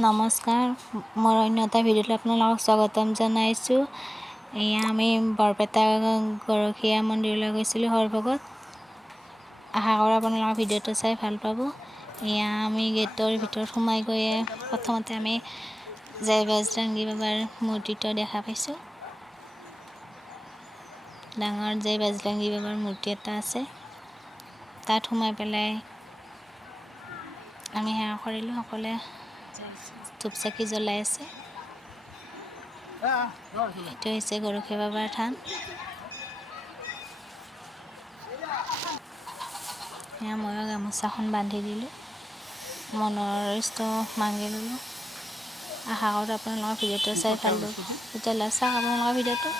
নমস্কাৰ, মই অন্য এটা ভিডিঅ'ত আপোনালোকক স্বাগতম জনাইছোঁ। এয়া আমি বৰপেটা গৰখীয়া মন্দিৰলৈ গৈছিলোঁ সৰভোগত। আশা কৰোঁ আপোনালোকে ভিডিঅ'টো চাই ভাল পাব। এয়া আমি গেটৰ ভিতৰত সোমাই গৈয়ে প্ৰথমতে আমি জয় বজৰংগী বাবাৰ মূৰ্তিটো দেখা পাইছোঁ। ডাঙৰ জয় বজৰংগী বাবাৰ মূৰ্তি এটা আছে। তাত সোমাই পেলাই আমি সেৱা কৰিলোঁ। সকলোৱে ধূপ চাকি জ্বলাই আছে। এইটো হৈছে গৰখীয়া বাবাৰ থান। এয়া ময়ো গামোচাখন বান্ধি দিলোঁ, মনৰ ইষ্ট মাগি ল'লোঁ। আশা কৰোঁ আপোনালোকৰ ভিডিঅ'টো চাই ভাল পাব। তেতিয়াহ'লে চাওক আপোনালোকৰ ভিডিঅ'টো।